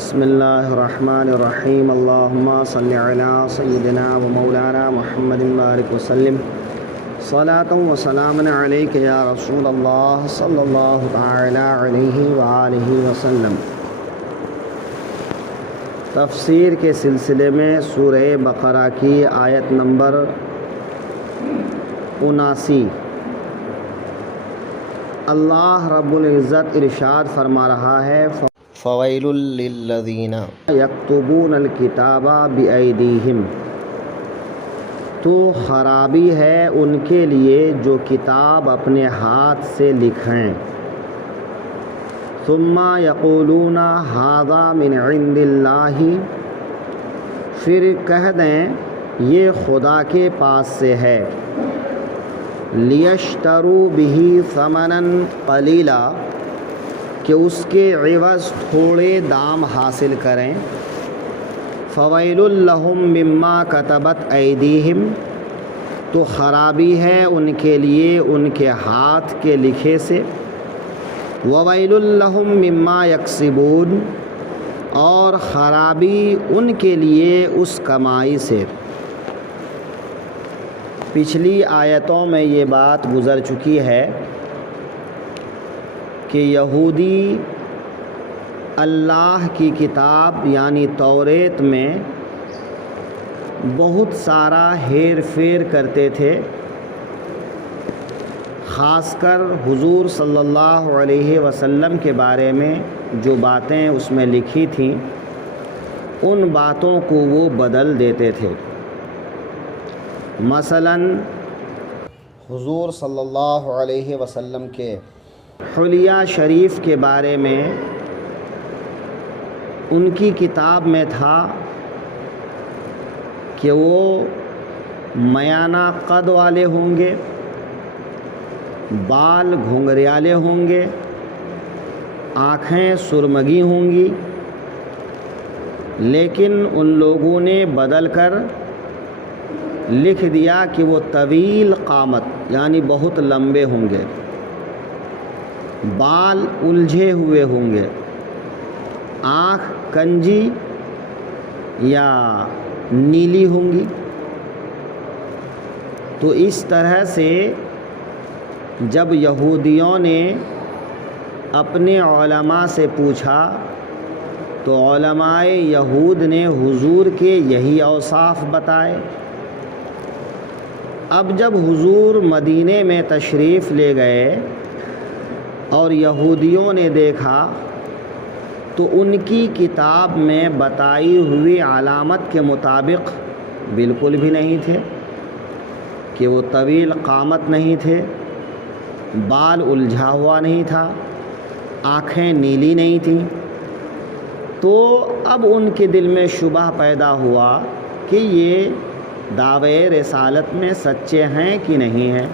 بسم اللہ الرحمن الرحیم اللہم صلی علی سیدنا و مولانا محمد بارک وسلم صلاۃ و سلام علیک یا رسول اللہ صلی اللہ تعالی علیہ وآلہ وسلم۔ تفسیر کے سلسلے میں سورہ بقرہ کی آیت نمبر 79 اللہ رب العزت ارشاد فرما رہا ہے، فویل للذین یکتبون الکتاب بایدیہم، تو خرابی ہے ان کے لیے جو کتاب اپنے ہاتھ سے لکھیں، ثم یقولون ھذا من عند اللہ، پھر کہہ دیں یہ خدا کے پاس سے ہے، لیشتروا بہ ثمنا قلیلا، کہ اس کے عوض تھوڑے دام حاصل کریں، فویل لہم مما کتبت ایدیہم، تو خرابی ہے ان کے لیے ان کے ہاتھ کے لکھے سے، وویل لہم مما یکسبون، اور خرابی ان کے لیے اس کمائی سے۔ پچھلی آیتوں میں یہ بات گزر چکی ہے کہ یہودی اللہ کی کتاب یعنی توریت میں بہت سارا ہیر پھیر کرتے تھے، خاص کر حضور صلی اللہ علیہ وسلم کے بارے میں جو باتیں اس میں لکھی تھیں ان باتوں کو وہ بدل دیتے تھے۔ مثلا حضور صلی اللہ علیہ وسلم کے حلیہ شریف کے بارے میں ان کی کتاب میں تھا کہ وہ میانہ قد والے ہوں گے، بال گھنگریالے ہوں گے، آنکھیں سرمگی ہوں گی، لیکن ان لوگوں نے بدل کر لکھ دیا کہ وہ طویل قامت یعنی بہت لمبے ہوں گے، بال الجھے ہوئے ہوں گے، آنکھ کنجی یا نیلی ہوں گی۔ تو اس طرح سے جب یہودیوں نے اپنے علماء سے پوچھا تو علماء یہود نے حضور کے یہی اوصاف بتائے۔ اب جب حضور مدینے میں تشریف لے گئے اور یہودیوں نے دیکھا تو ان کی کتاب میں بتائی ہوئی علامت کے مطابق بالکل بھی نہیں تھے، کہ وہ طویل قامت نہیں تھے، بال الجھا ہوا نہیں تھا، آنکھیں نیلی نہیں تھیں۔ تو اب ان کے دل میں شبہ پیدا ہوا کہ یہ دعوے رسالت میں سچے ہیں کہ نہیں ہیں۔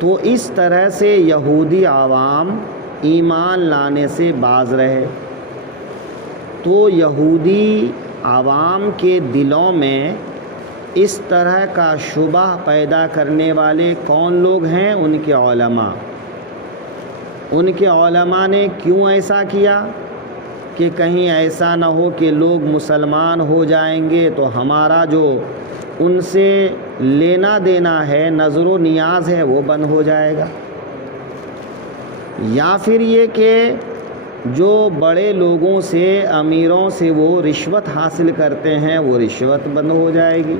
تو اس طرح سے یہودی عوام ایمان لانے سے باز رہے۔ تو یہودی عوام کے دلوں میں اس طرح کا شبہ پیدا کرنے والے کون لوگ ہیں؟ ان کے علماء۔ ان کے علماء نے کیوں ایسا کیا کہ کہیں ایسا نہ ہو کہ لوگ مسلمان ہو جائیں گے تو ہمارا جو ان سے لینا دینا ہے، نظر و نیاز ہے، وہ بند ہو جائے گا، یا پھر یہ کہ جو بڑے لوگوں سے، امیروں سے وہ رشوت حاصل کرتے ہیں وہ رشوت بند ہو جائے گی۔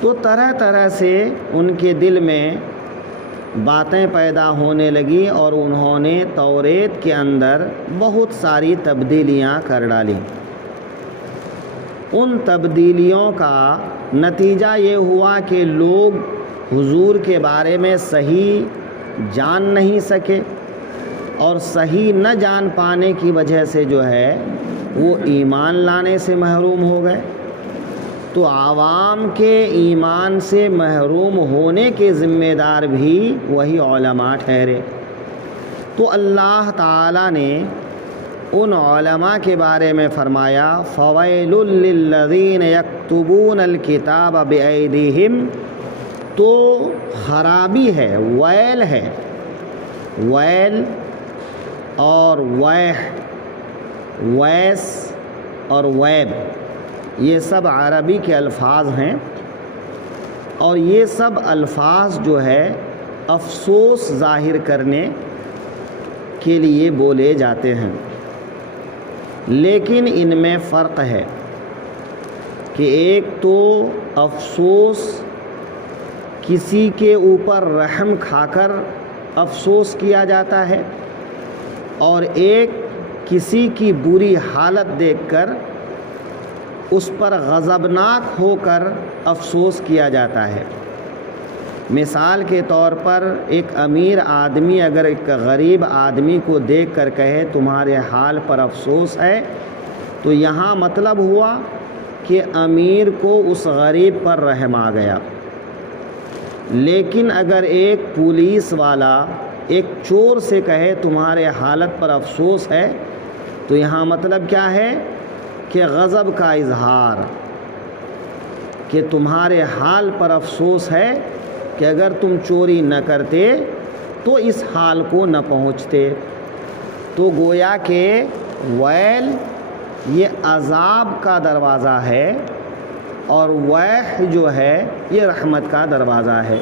تو طرح طرح سے ان کے دل میں باتیں پیدا ہونے لگی اور انہوں نے توریت کے اندر بہت ساری تبدیلیاں کر ڈالیں۔ ان تبدیلیوں کا نتیجہ یہ ہوا کہ لوگ حضور کے بارے میں صحیح جان نہیں سکے، اور صحیح نہ جان پانے کی وجہ سے جو ہے وہ ایمان لانے سے محروم ہو گئے۔ تو عوام کے ایمان سے محروم ہونے کے ذمہ دار بھی وہی علماء ٹھہرے۔ تو اللہ تعالیٰ نے ان علماء کے بارے میں فرمایا، فویل للذین یکتبون الکتاب بایدیہم، تو خرابی ہے، ویل ہے۔ ویل اور ویس اور ویب، یہ سب عربی کے الفاظ ہیں، اور یہ سب الفاظ جو ہے افسوس ظاہر کرنے کے لیے بولے جاتے ہیں، لیکن ان میں فرق ہے کہ ایک تو افسوس کسی کے اوپر رحم کھا کر افسوس کیا جاتا ہے، اور ایک کسی کی بری حالت دیکھ کر اس پر غضبناک ہو کر افسوس کیا جاتا ہے۔ مثال کے طور پر ایک امیر آدمی اگر ایک غریب آدمی کو دیکھ کر کہے تمہارے حال پر افسوس ہے، تو یہاں مطلب ہوا کہ امیر کو اس غریب پر رحم آ گیا۔ لیکن اگر ایک پولیس والا ایک چور سے کہے تمہارے حالت پر افسوس ہے، تو یہاں مطلب کیا ہے کہ غضب کا اظہار، کہ تمہارے حال پر افسوس ہے کہ اگر تم چوری نہ کرتے تو اس حال کو نہ پہنچتے۔ تو گویا کہ ویل یہ عذاب کا دروازہ ہے، اور ویح جو ہے یہ رحمت کا دروازہ ہے۔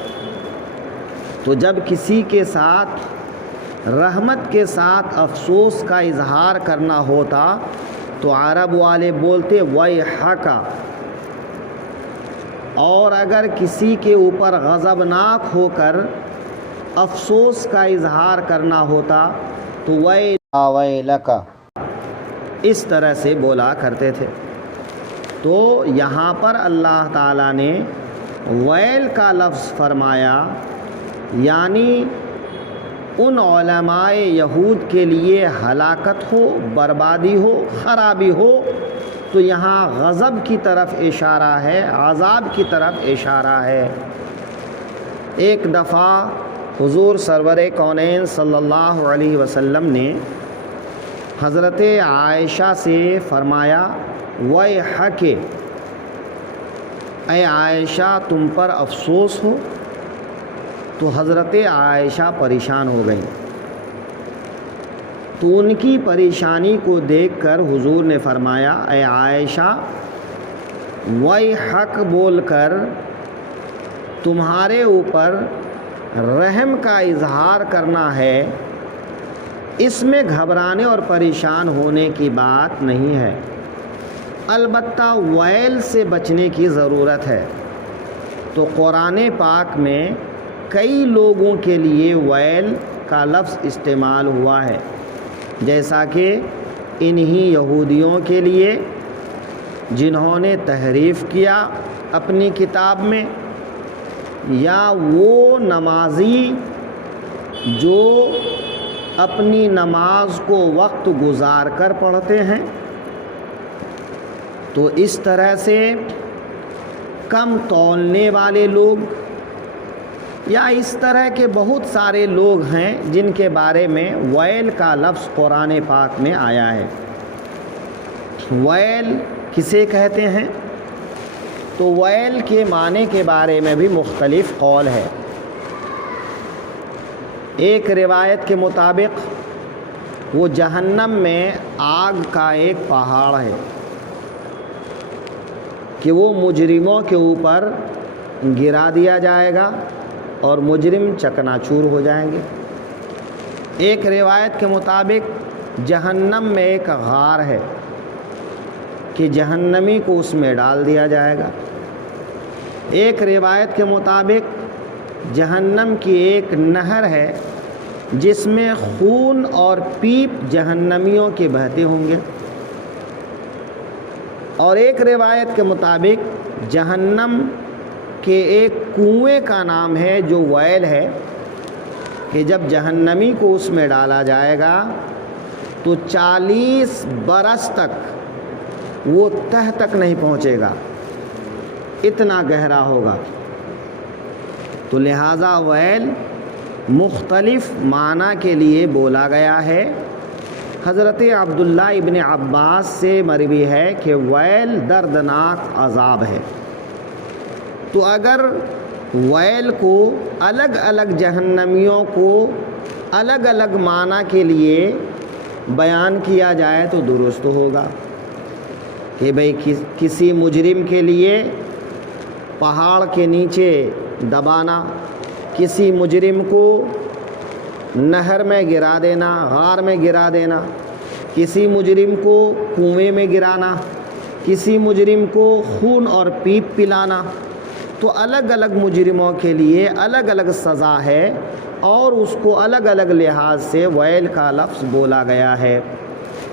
تو جب کسی کے ساتھ رحمت کے ساتھ افسوس کا اظہار کرنا ہوتا تو عرب والے بولتے ویحک، اور اگر کسی کے اوپر غضبناک ہو کر افسوس کا اظہار کرنا ہوتا تو ویلک، اس طرح سے بولا کرتے تھے۔ تو یہاں پر اللہ تعالیٰ نے ویل کا لفظ فرمایا، یعنی ان علماء یہود کے لیے ہلاکت ہو، بربادی ہو، خرابی ہو، تو یہاں غضب کی طرف اشارہ ہے، عذاب کی طرف اشارہ ہے۔ ایک دفعہ حضور سرور کونین صلی اللہ علیہ وسلم نے حضرت عائشہ سے فرمایا ویحک، اے عائشہ تم پر افسوس ہو۔ تو حضرت عائشہ پریشان ہو گئیں، تو ان کی پریشانی کو دیکھ کر حضور نے فرمایا اے عائشہ، ویحک بول کر تمہارے اوپر رحم کا اظہار کرنا ہے، اس میں گھبرانے اور پریشان ہونے کی بات نہیں ہے، البتہ ویل سے بچنے کی ضرورت ہے۔ تو قرآن پاک میں کئی لوگوں کے لیے ویل کا لفظ استعمال ہوا ہے، جیسا کہ انہی یہودیوں کے لیے جنہوں نے تحریف کیا اپنی کتاب میں، یا وہ نمازی جو اپنی نماز کو وقت گزار کر پڑھتے ہیں۔ تو اس طرح سے کم تولنے والے لوگ، یا اس طرح کے بہت سارے لوگ ہیں جن کے بارے میں ویل کا لفظ قرآن پاک میں آیا ہے۔ ویل کسے کہتے ہیں؟ تو ویل کے معنی کے بارے میں بھی مختلف قول ہے۔ ایک روایت کے مطابق وہ جہنم میں آگ کا ایک پہاڑ ہے کہ وہ مجرموں کے اوپر گرا دیا جائے گا اور مجرم چکناچور ہو جائیں گے۔ ایک روایت کے مطابق جہنم میں ایک غار ہے کہ جہنمی کو اس میں ڈال دیا جائے گا۔ ایک روایت کے مطابق جہنم کی ایک نہر ہے جس میں خون اور پیپ جہنمیوں کے بہتے ہوں گے، اور ایک روایت کے مطابق جہنم کہ ایک کنویں کا نام ہے جو ویل ہے، کہ جب جہنمی کو اس میں ڈالا جائے گا تو 40 برس تک وہ تہ تک نہیں پہنچے گا، اتنا گہرا ہوگا۔ تو لہٰذا ویل مختلف معنی کے لیے بولا گیا ہے۔ حضرت عبداللہ ابن عباس سے مروی ہے کہ ویل دردناک عذاب ہے۔ تو اگر ویل کو الگ الگ جہنمیوں کو الگ الگ معنی کے لیے بیان کیا جائے تو درست ہوگا کہ بھئی کسی مجرم کے لیے پہاڑ کے نیچے دبانا، کسی مجرم کو نہر میں گرا دینا، غار میں گرا دینا، کسی مجرم کو کنویں میں گرانا، کسی مجرم کو خون اور پیپ پلانا، تو الگ الگ مجرموں کے لیے الگ الگ سزا ہے اور اس کو الگ الگ لحاظ سے ویل کا لفظ بولا گیا ہے۔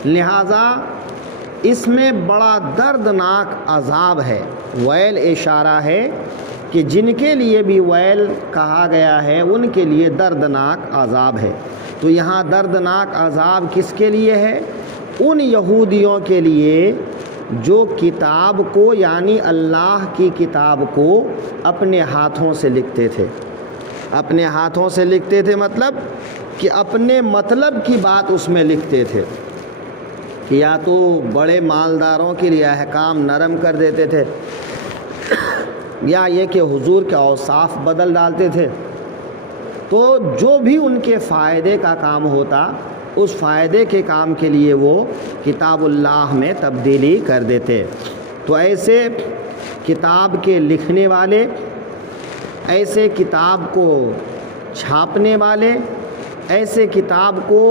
لہٰذا اس میں بڑا دردناک عذاب ہے۔ ویل اشارہ ہے کہ جن کے لیے بھی ویل کہا گیا ہے ان کے لیے دردناک عذاب ہے۔ تو یہاں دردناک عذاب کس کے لیے ہے؟ ان یہودیوں کے لیے جو کتاب کو یعنی اللہ کی کتاب کو اپنے ہاتھوں سے لکھتے تھے۔ اپنے ہاتھوں سے لکھتے تھے مطلب کہ اپنے مطلب کی بات اس میں لکھتے تھے، کہ یا تو بڑے مالداروں کے لیے احکام نرم کر دیتے تھے، یا یہ کہ حضور کے اوصاف بدل ڈالتے تھے۔ تو جو بھی ان کے فائدے کا کام ہوتا اس فائدے کے کام کے لیے وہ کتاب اللہ میں تبدیلی کر دیتے۔ تو ایسے کتاب کے لکھنے والے، ایسے کتاب کو چھاپنے والے، ایسے کتاب کو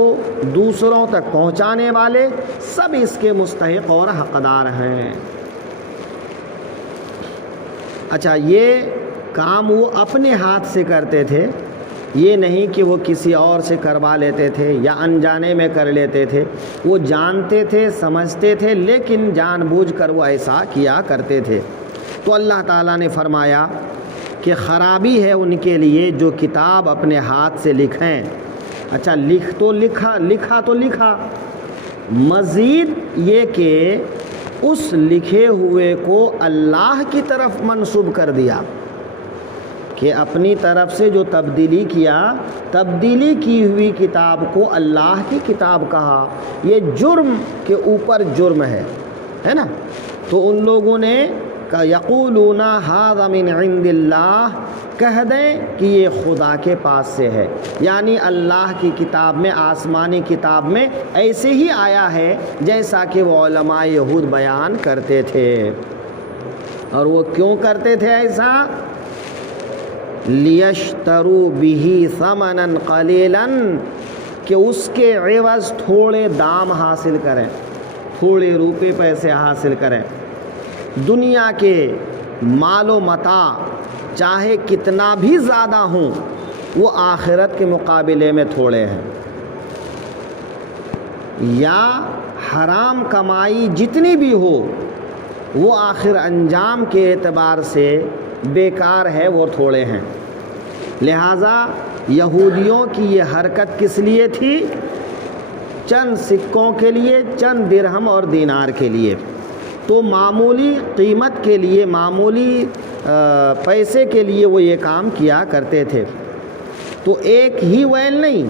دوسروں تک پہنچانے والے سب اس کے مستحق اور حقدار ہیں۔ اچھا، یہ کام وہ اپنے ہاتھ سے کرتے تھے، یہ نہیں کہ وہ کسی اور سے کروا لیتے تھے یا انجانے میں کر لیتے تھے۔ وہ جانتے تھے، سمجھتے تھے، لیکن جان بوجھ کر وہ ایسا کیا کرتے تھے۔ تو اللہ تعالیٰ نے فرمایا کہ خرابی ہے ان کے لیے جو کتاب اپنے ہاتھ سے لکھیں۔ اچھا، لکھا تو لکھا، مزید یہ کہ اس لکھے ہوئے کو اللہ کی طرف منسوب کر دیا، کہ اپنی طرف سے جو تبدیلی کیا، تبدیلی کی ہوئی کتاب کو اللہ کی کتاب کہا۔ یہ جرم کے اوپر جرم ہے نا۔ تو ان لوگوں نے کہ یقولون ھذا من عند اللہ، کہہ دیں کہ یہ خدا کے پاس سے ہے، یعنی اللہ کی کتاب میں، آسمانی کتاب میں ایسے ہی آیا ہے جیسا کہ وہ علماء یہود بیان کرتے تھے۔ اور وہ کیوں کرتے تھے ایسا؟ لیشتروا بہ ثمنا قلیلا، کہ اس کے عوض تھوڑے دام حاصل کریں، تھوڑے روپے پیسے حاصل کریں۔ دنیا کے مال و متاع چاہے کتنا بھی زیادہ ہوں، وہ آخرت کے مقابلے میں تھوڑے ہیں۔ یا حرام کمائی جتنی بھی ہو وہ آخر انجام کے اعتبار سے بیکار ہے، وہ تھوڑے ہیں۔ لہٰذا یہودیوں کی یہ حرکت کس لیے تھی؟ چند سکوں کے لیے، چند درہم اور دینار کے لیے۔ تو معمولی قیمت کے لیے، معمولی پیسے کے لیے وہ یہ کام کیا کرتے تھے۔ تو ایک ہی ویل نہیں،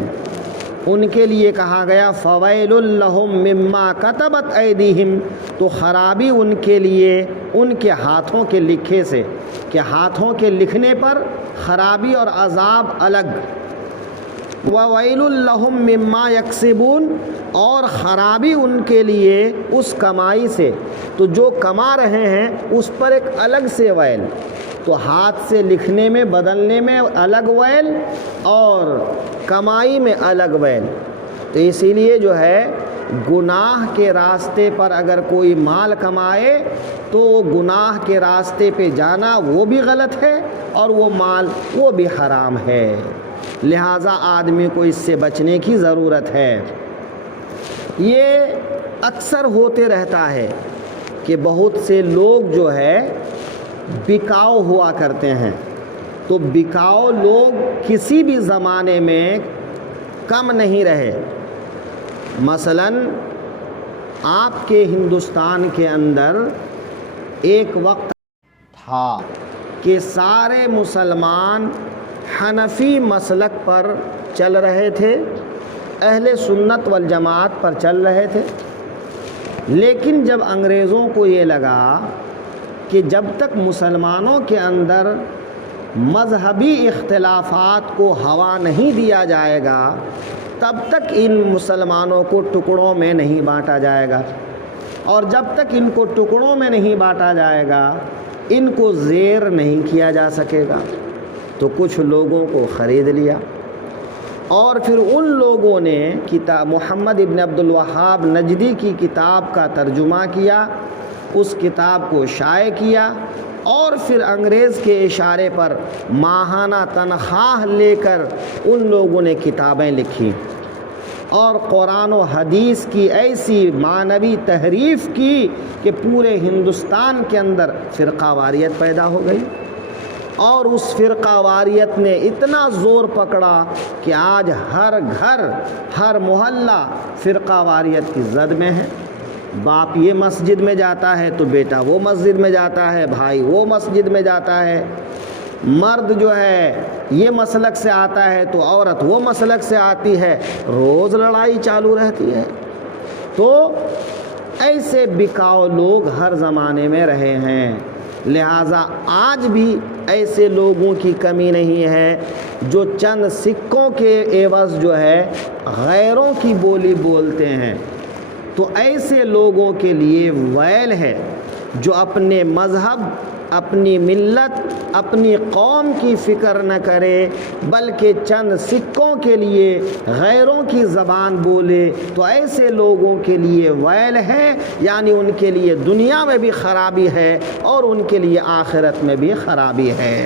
ان کے لیے کہا گیا فویل لہم مما کتبت ایدیہم، تو خرابی ان کے لیے ان کے ہاتھوں کے لکھے سے، کہ ہاتھوں کے لکھنے پر خرابی اور عذاب الگ۔ وویل لہم مما یکسبون، اور خرابی ان کے لیے اس کمائی سے، تو جو کما رہے ہیں اس پر ایک الگ سے ویل۔ تو ہاتھ سے لکھنے میں، بدلنے میں الگ ویل اور کمائی میں الگ ویل۔ تو اسی لیے جو ہے گناہ کے راستے پر اگر کوئی مال کمائے تو گناہ کے راستے پہ جانا وہ بھی غلط ہے اور وہ مال وہ بھی حرام ہے۔ لہٰذا آدمی کو اس سے بچنے کی ضرورت ہے۔ یہ اکثر ہوتے رہتا ہے کہ بہت سے لوگ جو ہے بکاؤ ہوا کرتے ہیں۔ تو بکاؤ لوگ کسی بھی زمانے میں کم نہیں رہے۔ مثلاً آپ کے ہندوستان کے اندر ایک وقت تھا کہ سارے مسلمان حنفی مسلک پر چل رہے تھے، اہل سنت والجماعت پر چل رہے تھے۔ لیکن جب انگریزوں کو یہ لگا کہ جب تک مسلمانوں کے اندر مذہبی اختلافات کو ہوا نہیں دیا جائے گا تب تک ان مسلمانوں کو ٹکڑوں میں نہیں بانٹا جائے گا، اور جب تک ان کو ٹکڑوں میں نہیں بانٹا جائے گا ان کو زیر نہیں کیا جا سکے گا۔ تو کچھ لوگوں کو خرید لیا، اور پھر ان لوگوں نے کتاب محمد ابن عبد الوہاب نجدی کی کتاب کا ترجمہ کیا، اس کتاب کو شائع کیا، اور پھر انگریز کے اشارے پر ماہانہ تنخواہ لے کر ان لوگوں نے کتابیں لکھی، اور قرآن و حدیث کی ایسی معنوی تحریف کی کہ پورے ہندوستان کے اندر فرقہ واریت پیدا ہو گئی، اور اس فرقہ واریت نے اتنا زور پکڑا کہ آج ہر گھر ہر محلہ فرقہ واریت کی زد میں ہے۔ باپ یہ مسجد میں جاتا ہے تو بیٹا وہ مسجد میں جاتا ہے، بھائی وہ مسجد میں جاتا ہے، مرد جو ہے یہ مسلک سے آتا ہے تو عورت وہ مسلک سے آتی ہے، روز لڑائی چالو رہتی ہے۔ تو ایسے بکاؤ لوگ ہر زمانے میں رہے ہیں، لہٰذا آج بھی ایسے لوگوں کی کمی نہیں ہے جو چند سکوں کے عوض جو ہے غیروں کی بولی بولتے ہیں۔ تو ایسے لوگوں کے لیے ویل ہے جو اپنے مذہب، اپنی ملت، اپنی قوم کی فکر نہ کرے بلکہ چند سکوں کے لیے غیروں کی زبان بولے، تو ایسے لوگوں کے لیے ویل ہے، یعنی ان کے لیے دنیا میں بھی خرابی ہے اور ان کے لیے آخرت میں بھی خرابی ہے۔